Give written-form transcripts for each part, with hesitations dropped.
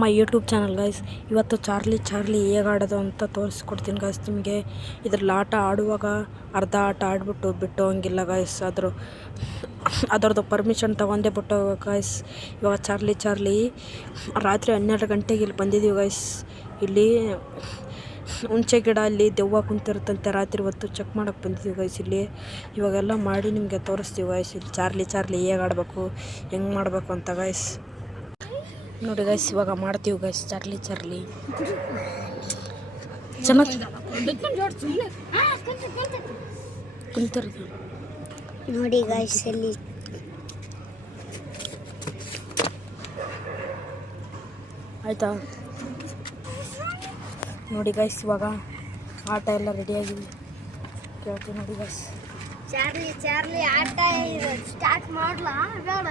My YouTube channel guys. ಇವತ್ತು Charlie ಹೇಗೆ ಆಡೋದು ಅಂತ ತೋರಿಸ್ಕೊಡ್ತೀನಿ ಗೈಸ್ ನಿಮಗೆ. ಇದ್ರಲ್ಲಿ ಆಟ ಆಡುವಾಗ ಅರ್ಧ ಆಟ ಆಡ್ಬಿಟ್ಟು ಬಿಟ್ಟು ಹಂಗಿಲ್ಲ ಗೈಸ್. ಅದರದ್ದು ಪರ್ಮಿಷನ್ ತೊಗೊಂಡೇ ಬಿಟ್ಟು ಗೈಸ್. ಇವಾಗ ಚಾರ್ಲಿ ರಾತ್ರಿ 12 ಗಂಟೆಗೆ ಇಲ್ಲಿ ಬಂದಿದ್ದೀವಿ ಗೈಸ್. ಇಲ್ಲಿ ಹುಣಸೆ ಗಿಡ ಅಲ್ಲಿ ದೆವ್ವ ಕುಂತಿರುತ್ತಂತೆ. ರಾತ್ರಿ ಹೊತ್ತು ಚೆಕ್ ಮಾಡೋಕ್ಕೆ ಬಂದಿದ್ದೀವಿ ಗೈಸ್. ಇಲ್ಲಿ ಇವಾಗೆಲ್ಲ ಮಾಡಿ ನಿಮಗೆ ತೋರಿಸ್ತೀವಿ ಗೈಸ್. ಇಲ್ಲಿ ಚಾರ್ಲಿ ಹೇಗೆ ಆಡಬೇಕು, ಹೆಂಗೆ ಮಾಡಬೇಕು ಅಂತ ಗೈಸ್. ನೋಡಿ ಗೈಸ್, ಇವಾಗ ಮಾಡ್ತೀವಿ ಗೈಸ್ ಚಾರ್ಲಿ ಚೆನ್ನಾಗಿ ಕುಂತಿರೋದು ನೋಡಿ ಗೈಸ್. ಅಲ್ಲಿ ಆಯಿತಾ ನೋಡಿ ಗೈಸ್, ಇವಾಗ ಆಟ ಎಲ್ಲ ರೆಡಿಯಾಗಿದೆ. ಕೇಳ್ತೀವಿ ನೋಡಿ ಗೈಸ್. ಚಾರ್ಲಿ ಆಟ ಸ್ಟಾರ್ಟ್ ಮಾಡ್ಲಾ ಬೇಡ?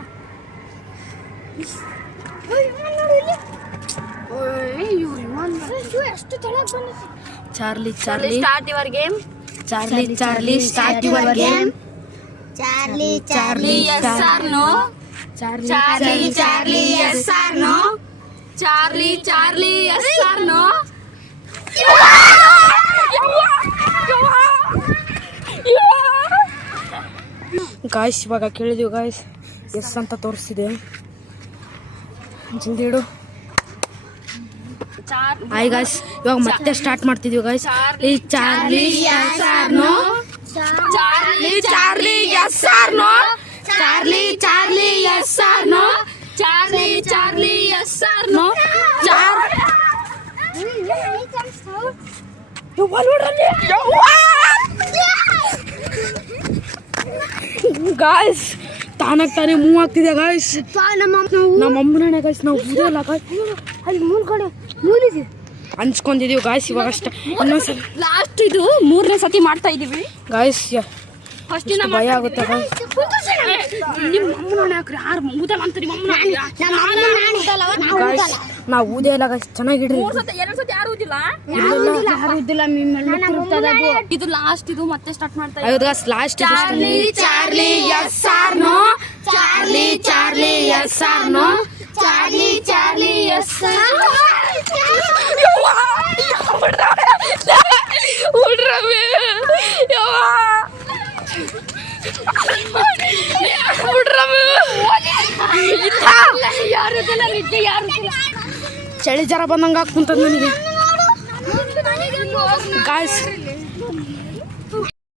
Charlie start your game. Charlie start your game. Charlie yes or no? Charlie yes or no? Charlie yes or no? Guys ಇವಾಗ ಕೇಳಿದೀವಿ ಗಾಯ್ಸ್, ಎಸ್ ಅಂತ ತೋರಿಸ್ತಿದೆ. ಜಲ್ದಿ ಇಡು. ಹಾಯ್ ಗಾಯ್ಸ್, ಇವಾಗ ಮತ್ತೆ ಸ್ಟಾರ್ಟ್ ಮಾಡ್ತಿದೀವಿ guys. Charlie yes or no? Charlie yes or no? Charlie yes or no? Charlie yes or no? Guys ತಾನೇ move ಆಗ್ತಿದೆ guys. ನಮ್ಮ ಅಮ್ಮನೇ ಗಾಯ್ಸ್, ನಾವು ಊರಲ್ಲ ಗಾಯ್ಸ್. ಅಲ್ಲಿ ಮೂಲಿದೆ ಅನ್ಸ್ಕೊಂಡಿದೀವಿ ಗಾಯ್ಸ್. ಇವಾಗ ಅಷ್ಟೇ, ಇನ್ನೊಂದ್ಸಲ ಲಾಸ್ಟ್ ಇದು 3ನೇ ಸತಿ ಮಾಡ್ತಾ ಇದೀವಿ ಗಾಯ್ಸ್. ಭಯ ಆಗುತ್ತೆ ಗಾಯ್ಸ್. ನಾವು ಊದೇ ಇಲ್ಲ ಗಾಯ್ಸ್, ಚೆನ್ನಾಗಿಡ್ರಿ. ಇದು ಲಾಸ್ಟ್, ಇದು ಮತ್ತೆ ಸ್ಟಾರ್ಟ್ ಮಾಡ್ತಾ ಹೌದು guys, last. Charlie yes or no? Charlie yes or no? Charlie yes or no? ಚಳಿ ಜರ ಬಂದಂಗ ಕುಂತದ ನನಗೆ ಗಾಯ್ಸ್.